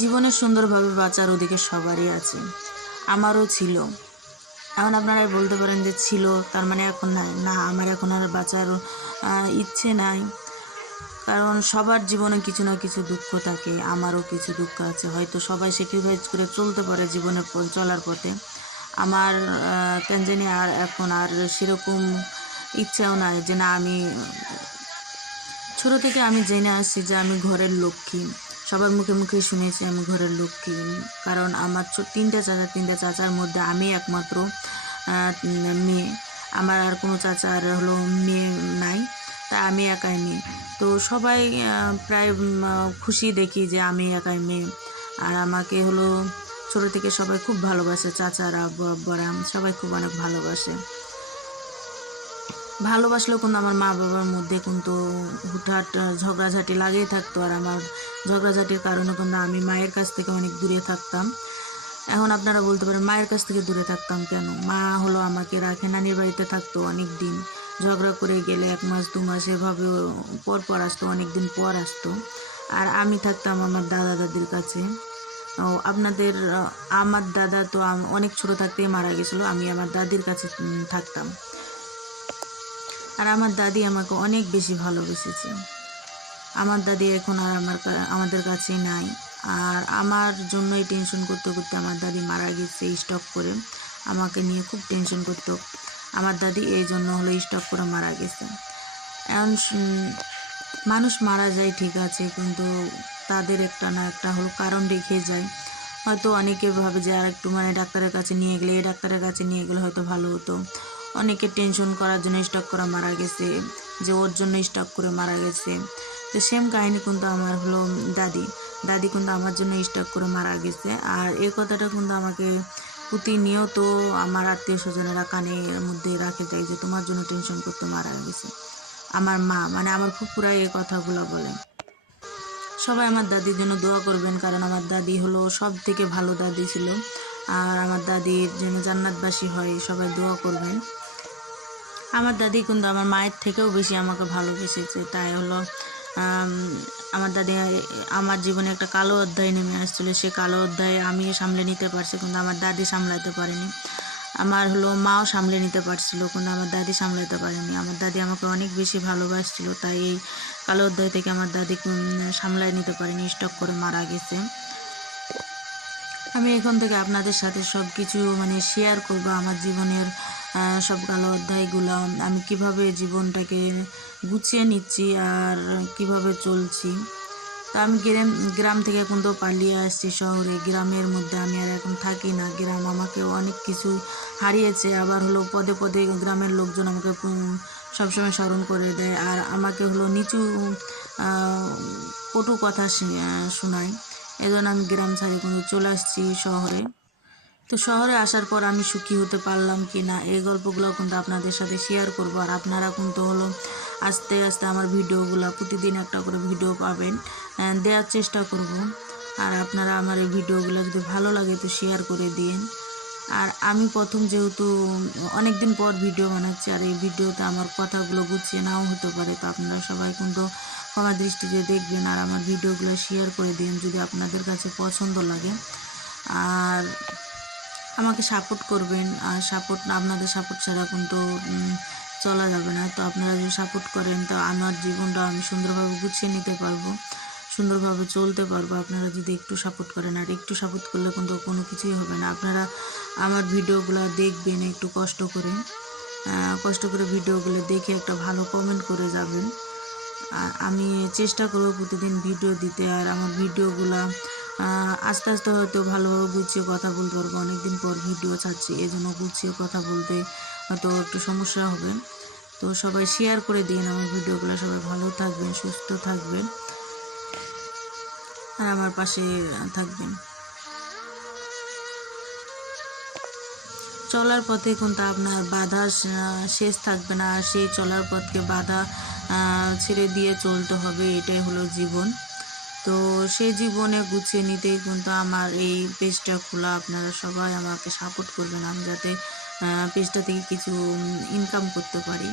জীবনে সুন্দরভাবে বাঁচার অধিকার সবারই আছে, আমারও ছিল। এখন আপনারা বলতে পারেন যে ছিল তার মানে এখন নাই, না আমার এখন আর বাঁচার ইচ্ছে নাই। কারণ সবার জীবনে কিছু না কিছু দুঃখ থাকে, আমারও কিছু দুঃখ আছে। হয়তো সবাই স্যাক্রিফাইস করে চলতে পারে জীবনে চলার পথে, আমার কেন জানি আর এখন আর সেরকম ইচ্ছাও নাই যে না আমি ছোটো থেকে আমি জেনে আসছি যে আমি ঘরের লক্ষ্মী। সবার মুখে মুখে শুনেছি আমি ঘরের লক্ষ্মী, কারণ আমার তিনটা চাচার মধ্যে আমি একমাত্র মেয়ে। আমার আর কোনো চাচার হলো মেয়ে নাই, তা আমি একাই মেয়ে। তো সবাই প্রায় খুশি দেখি যে আমি একাই মেয়ে। আর আমাকে হলো ছোটো থেকে সবাই খুব ভালোবাসে, চাচারা আব্বুরা সবাই খুব অনেক ভালোবাসলেও কিন্তু আমার মা বাবার মধ্যে কিন্তু হুটহাট ঝগড়াঝাটি লাগেই থাকতো। আর আমার ঝগড়াঝাটির কারণে কিন্তু আমি মায়ের কাছ থেকে অনেক দূরে থাকতাম। এখন আপনারা বলতে পারেন মায়ের কাছ থেকে দূরে থাকতাম কেন? মা হলো আমাকে রাখে, নানির বাড়িতে থাকতো অনেক দিন। ঝগড়া করে গেলে 1 মাস 2 মাস এভাবে পর আসতো, অনেক দিন পর আসতো। আর আমি থাকতাম আমার দাদা দাদির কাছে। আমার দাদা তো অনেক ছোট থাকতেই মারা গেছিলো, আমি আমার দাদির কাছে থাকতাম। আর আমার দাদি আমাকে অনেক বেশি ভালোবেসেছে। আমার দাদি এখন আর আমাদের কাছে নাই। আর আমার জন্যই টেনশন করতে করতে আমার দাদি মারা গেছে স্ট্রোক করে। আমাকে নিয়ে খুব টেনশন করতো আমার দাদি, এই জন্য হলো স্ট্রোক করে মারা গেছে। এখন মানুষ মারা যায় ঠিক আছে, কিন্তু তাদের একটা না একটা হলো কারণ রেখে যায়। হয়তো অনেকে ভাবে যে আর একটু ডাক্তারের কাছে নিয়ে গেলে, এই ডাক্তারের কাছে নিয়ে গেলে হয়তো ভালো হতো। অনেকে টেনশন করার জন্য স্ট্রোক করে মারা গেছে, যে ওর জন্য স্ট্রোক করে মারা গেছে। তো সেম কাহিনী কিন্তু আমার হলো দাদি কিন্তু আমার জন্য স্ট্রোক করে মারা গেছে। আর এই কথাটা কিন্তু আমাকে প্রতিনিয়ত আমার আত্মীয় স্বজনেরা কানের মধ্যে রাখে যায় যে তোমার জন্য টেনশন করতে মারা গেছে। আমার মা আমার ফুপুরা এই কথাগুলো বলে। সবাই আমার দাদির জন্য দোয়া করবেন, কারণ আমার দাদি হলো সব থেকে ভালো দাদি ছিল। আর আমার দাদির জন্য জান্নাতবাসী হয়, সবাই দোয়া করবেন। আমার দাদি কিন্তু আমার মায়ের থেকেও বেশি আমাকে ভালোবেসেছে। তাই হলো আমার দাদি আমার জীবনে একটা কালো অধ্যায় নেমে আসছিলো, সে কালো অধ্যায় আমি সামলে নিতে পারছি, কিন্তু আমার দাদি সামলাতে পারেনি। আমার হলো মাও সামলে নিতে পারছিল, কিন্তু আমার দাদি সামলাতে পারেনি। আমার দাদি আমাকে অনেক বেশি ভালোবাসছিল, তাই এই কালো অধ্যায় থেকে আমার দাদি সামলায় নিতে পারেনি, স্ট্রোক করে মারা গেছে। আমি এখন থেকে আপনাদের সাথে সব কিছু শেয়ার করব, আমার জীবনের সব কালো অধ্যায়গুলো, আমি কিভাবে জীবনটাকে গুছিয়ে নিচ্ছি আর কিভাবে চলছি। তো আমি গ্রাম থেকে এখন তো পালিয়ে আসছি শহরে। গ্রামের মধ্যে আমি আর এখন থাকি না। গ্রাম আমাকে অনেক কিছু হারিয়েছে, আবার হলো পদে পদে গ্রামের লোকজন আমাকে সবসময় স্মরণ করে দেয়, আর আমাকে হলো নিচু কটু কথা শোনায়। এজন্য আমি গ্রাম ছাড়ি কিন্তু চলে আসছি শহরে। তো শহরে আসার পর আমি সুখী হতে পারলাম কি না, এই গল্পগুলো কিন্তু আপনাদের সাথে শেয়ার করব। আর আপনারা কিন্তু হলো আস্তে আস্তে আমার ভিডিওগুলো প্রতিদিন একটা করে ভিডিও পাবেন, দেওয়ার চেষ্টা করব। আর আপনারা আমার এই ভিডিওগুলো যদি ভালো লাগে তো শেয়ার করে দিন। আর আমি প্রথম যেহেতু অনেক দিন পর ভিডিও বানাচ্ছি, আর এই ভিডিওতে আমার কথাগুলো গুছিয়ে নাও হতে পারে, তো আপনারা সবাই কিন্তু ক্ষমা দৃষ্টিতে দেখবেন। আর আমার ভিডিওগুলো শেয়ার করে দিন যদি আপনাদের কাছে পছন্দ লাগে। আর আমাকে সাপোর্ট করবেন, আর আপনাদের সাপোর্ট ছাড়া কিন্তু চলা যাবে না। তো আপনারা যদি সাপোর্ট করেন তো আমার জীবনটা আমি সুন্দরভাবে গুছিয়ে নিতে পারবো, সুন্দরভাবে চলতে পারবো। আপনারা যদি একটু সাপোর্ট করেন, আর একটু সাপোর্ট করলে কিন্তু কোনো কিছুই হবে না। আপনারা আমার ভিডিওগুলো দেখবেন একটু কষ্ট করে ভিডিওগুলো দেখে একটা ভালো কমেন্ট করে যাবেন। আর আমি চেষ্টা করব প্রতিদিন ভিডিও দিতে। আর আমার ভিডিওগুলো আস্তে আস্তে হয়তো ভালোভাবে গুছিয়ে কথা বলতে পারবো। অনেকদিন পর ভিডিও ছাড়ছি, এই জন্য গুছিয়ে কথা বলতে হয়তো একটু সমস্যা হবে। তো সবাই শেয়ার করে দিন আমার ভিডিওগুলো। সবাই ভালো থাকবেন, সুস্থ থাকবেন, আর আমার পাশে থাকবেন। চলার পথে কিন্তু আপনার বাধা শেষ থাকবে না, আর সেই চলার পথকে বাধা ছেড়ে দিয়ে চলতে হবে, এটাই হলো জীবন। তো সেই জীবনে গুছিয়ে নিতেই কিন্তু আমার এই পেজটা খোলা। আপনারা সবাই আমাকে সাপোর্ট করবেন, আমি যাতে পেজটা থেকে কিছু ইনকাম করতে পারি।